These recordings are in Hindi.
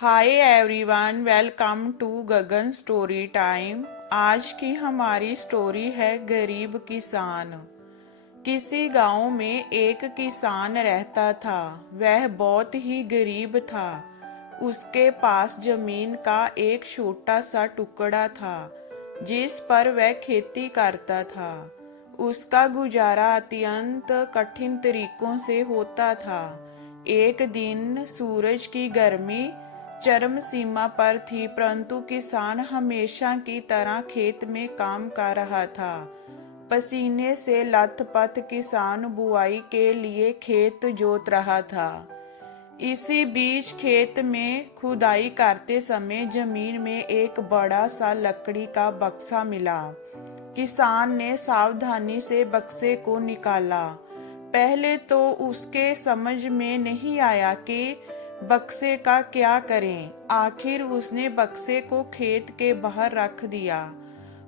Hi everyone, welcome to Gagan story time. आज की हमारी स्टोरी है गरीब किसान। किसी गांव में एक किसान रहता था। वह बहुत ही गरीब था। उसके पास जमीन का एक छोटा सा टुकड़ा था जिस पर वह खेती करता था। उसका गुजारा अत्यंत कठिन तरीकों से होता था। एक दिन सूरज की गर्मी चरम सीमा पर थी, परंतु किसान हमेशा की तरह खेत में काम कर रहा था। पसीने से लथपथ किसान बुआई के लिए खेत जोत रहा था। इसी बीच खेत में खुदाई करते समय जमीन में एक बड़ा सा लकड़ी का बक्सा मिला। किसान ने सावधानी से बक्से को निकाला। पहले तो उसके समझ में नहीं आया कि बक्से का क्या करें। आखिर उसने बक्से को खेत के बाहर रख दिया।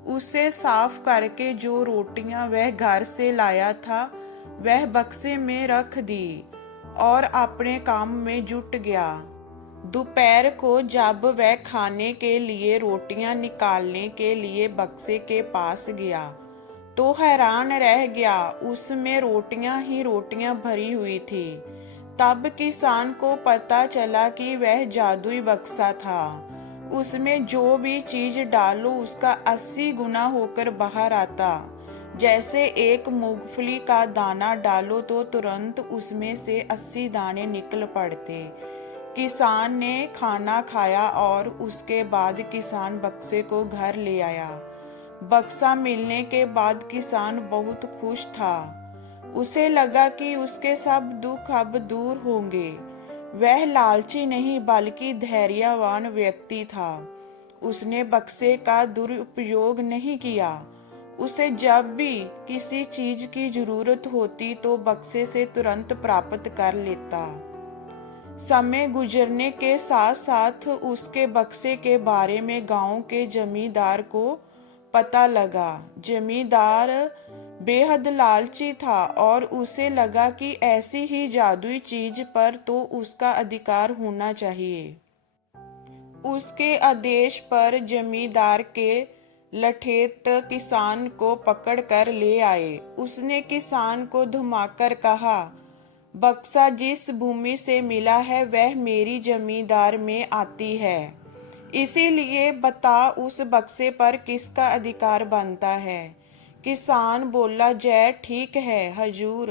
उसे साफ करके जो रोटियां वह घर से लाया था वह बक्से में रख दी और अपने काम में जुट गया। दोपहर को जब वह खाने के लिए रोटियां निकालने के लिए बक्से के पास गया तो हैरान रह गया। उसमें रोटियां ही रोटियां भरी हुई थी। तब किसान को पता चला कि वह जादुई बक्सा था। उसमें जो भी चीज डालो उसका 80 गुना होकर बाहर आता। जैसे एक मूंगफली का दाना डालो तो तुरंत उसमें से 80 दाने निकल पड़ते। किसान ने खाना खाया और उसके बाद किसान बक्से को घर ले आया। बक्सा मिलने के बाद किसान बहुत खुश था। उसे लगा कि उसके सब दुख अब दूर होंगे। वह लालची नहीं बल्कि धैर्यवान व्यक्ति था। उसने बक्से का दुरुपयोग नहीं किया। उसे जब भी किसी चीज की जरूरत होती तो बक्से से तुरंत प्राप्त कर लेता। समय गुजरने के साथ साथ उसके बक्से के बारे में गांव के जमींदार को पता लगा। जमींदार बेहद लालची था और उसे लगा कि ऐसी ही जादुई चीज पर तो उसका अधिकार होना चाहिए। उसके आदेश पर जमींदार के लठेत किसान को पकड़कर ले आए। उसने किसान को धुमाकर कहा, बक्सा जिस भूमि से मिला है वह मेरी जमींदार में आती है, इसीलिए बता उस बक्से पर किसका अधिकार बनता है। किसान बोला, जय ठीक है हजूर,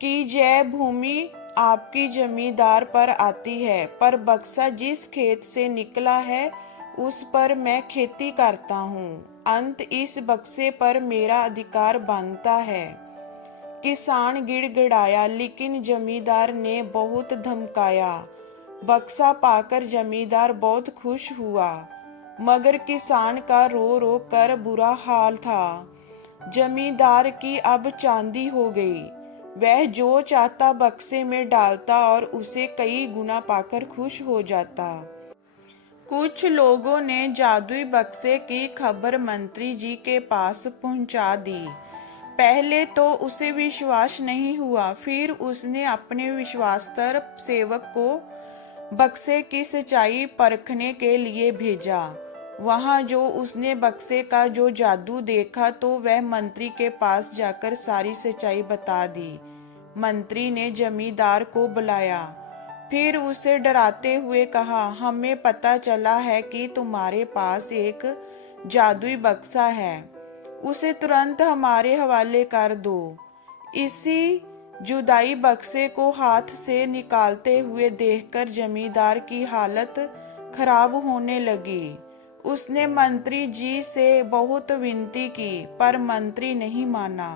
कि जय भूमि आपकी जमींदार पर आती है, पर बक्सा जिस खेत से निकला है उस पर मैं खेती करता हूँ। अंत इस बक्से पर मेरा अधिकार बनता है। किसान गिड़गिड़ाया, लेकिन जमींदार ने बहुत धमकाया। बक्सा पाकर जमींदार बहुत खुश हुआ, मगर किसान का रो रो कर बुरा हाल था। जमींदार की अब चांदी हो गई। वह जो चाहता बक्से में डालता और उसे कई गुना पाकर खुश हो जाता। कुछ लोगों ने जादुई बक्से की खबर मंत्री जी के पास पहुंचा दी। पहले तो उसे विश्वास नहीं हुआ, फिर उसने अपने विश्वास्तर सेवक को बक्से की सच्चाई परखने के लिए भेजा। वहां जो उसने बक्से का जो जादू देखा तो वह मंत्री के पास जाकर सारी सच्चाई बता दी। मंत्री ने जमींदार को बुलाया, फिर उसे डराते हुए कहा, हमें पता चला है कि तुम्हारे पास एक जादुई बक्सा है, उसे तुरंत हमारे हवाले कर दो। इसी जुदाई बक्से को हाथ से निकालते हुए देखकर जमींदार की हालत खराब होने लगी। उसने मंत्री जी से बहुत विनती की, पर मंत्री नहीं माना।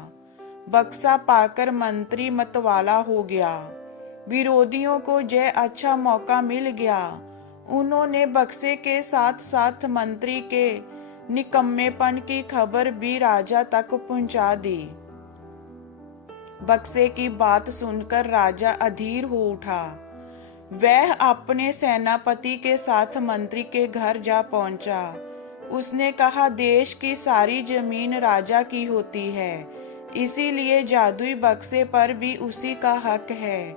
बक्सा पाकर मंत्री मतवाला हो गया। विरोधियों को यह अच्छा मौका मिल गया। उन्होंने बक्से के साथ साथ मंत्री के निकम्मेपन की खबर भी राजा तक पहुंचा दी। बक्से की बात सुनकर राजा अधीर हो उठा। वह अपने सेनापति के साथ मंत्री के घर जा पहुंचा। उसने कहा, देश की सारी जमीन राजा की होती है, इसीलिए जादुई बक्से पर भी उसी का हक है।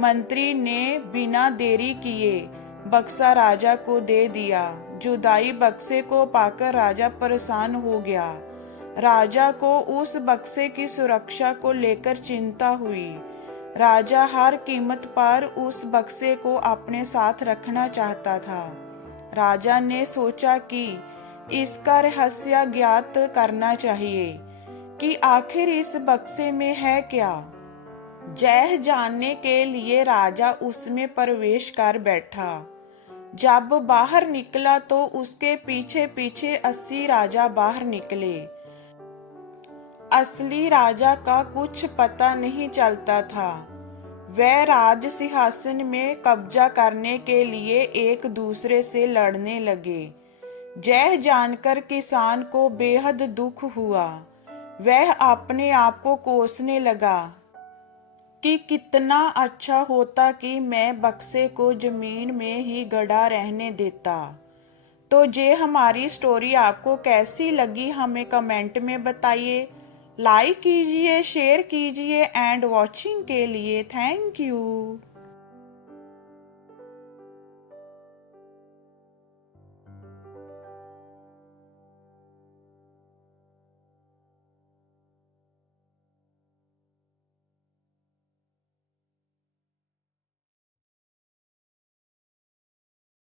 मंत्री ने बिना देरी किए बक्सा राजा को दे दिया। जुदाई बक्से को पाकर राजा परेशान हो गया। राजा को उस बक्से की सुरक्षा को लेकर चिंता हुई। राजा हर कीमत पर उस बक्से को अपने साथ रखना चाहता था। राजा ने सोचा कि इसका रहस्य ज्ञात करना चाहिए कि आखिर इस बक्से में है क्या। यह जानने के लिए राजा उसमें प्रवेश कर बैठा। जब बाहर निकला तो उसके पीछे पीछे 80 राजा बाहर निकले। असली राजा का कुछ पता नहीं चलता था। वह राज सिंहासन में कब्जा करने के लिए एक दूसरे से लड़ने लगे। यह जानकर किसान को बेहद दुख हुआ। वह अपने आप को कोसने लगा कि कितना अच्छा होता कि मैं बक्से को जमीन में ही गड़ा रहने देता। तो ये हमारी स्टोरी आपको कैसी लगी हमें कमेंट में बताइए। लाइक कीजिए, शेयर कीजिए एंड वॉचिंग के लिए थैंक यू।